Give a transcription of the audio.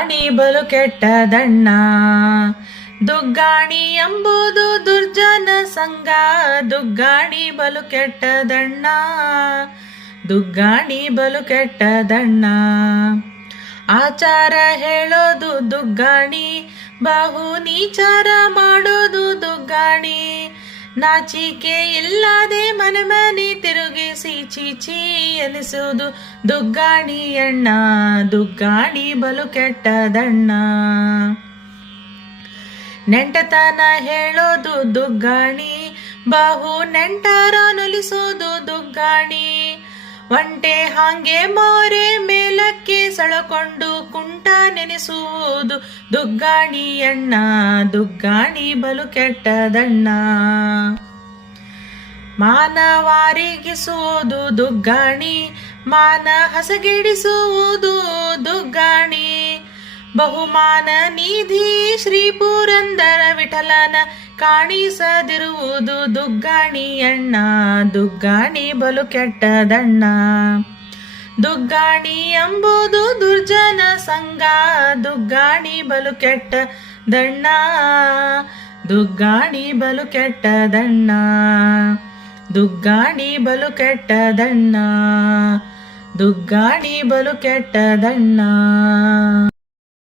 ದುಗ್ಗಾಣಿ ಬಲು ಕೆಟ್ಟದಣ್ಣ ದುಗ್ಗಾಣಿ ಎಂಬುದು ದುರ್ಜನ ಸಂಘ. ದುಗ್ಗಾಣಿ ಬಲು ಕೆಟ್ಟದಣ್ಣ ದುಗ್ಗಾಣಿ ಬಲು ಕೆಟ್ಟದಣ್ಣ ಆಚಾರ ಹೇಳೋದು ದುಗ್ಗಾಣಿ. ಬಹು ನೀಚಾರ ಮಾಡೋದು ದುಗ್ಗಾಣಿ. ನಾಚಿಕೆ ಇಲ್ಲದೆ ಮನೆ ತಿರುಗಿಸಿ ಚೀಚಿ ಎನಿಸುವುದು. ದುಗ್ಗಾಣಿ ಅಣ್ಣ ದುಗ್ಗಾಣಿ ಬಲು ಕೆಟ್ಟದಣ್ಣ. ನೆಂಟತನ ಹೇಳೋದು ದುಗ್ಗಾಣಿ, ಬಹು ನೆಂಟರ ನುಲಿಸೋದು ದುಗ್ಗಾಣಿ. ಒಂಟೆ ಹಾಗೆ ಮೋರೆ ಮೇಲಕ್ಕೆ ಸಳಕೊಂಡು ಕುಂಟ ನೆನೆಸುವುದು. ದುಗ್ಗಾಣಿ ಅಣ್ಣ, ದುಗ್ಗಾಣಿ ಬಲು ಕೆಟ್ಟದಣ್ಣ. ಮಾನವಾರಿಗಿಸುವುದು ದುಗ್ಗಾಣಿ, ಮಾನ ಹಸಗೆಡಿಸುವುದು ದುಗ್ಗಾಣಿ. ಬಹುಮಾನ ನಿಧಿ ಶ್ರೀ ಪುರಂದರ ವಿಠಲನ ಕಾಣಿಸದಿರುವುದು ದುಗ್ಗಾಣಿ ಅಣ್ಣ, ದುಗ್ಗಾಣಿ ಬಲು ಕೆಟ್ಟದಣ್ಣ. ದುಗ್ಗಾಣಿ ಎಂಬುದು ದುರ್ಜನ ಸಂಘ, ದುಗ್ಗಾಣಿ ಬಲು ಕೆಟ್ಟ ದಣ್ಣ ದುಗ್ಗಾಣಿ ಬಲು ಕೆಟ್ಟದಣ್ಣ. ದುಗ್ಗಾಣಿ ಬಲು ಕೆಟ್ಟದಣ್ಣ. ದುಗ್ಗಾಣಿ ಬಲು ಕೆಟ್ಟದಣ್ಣ.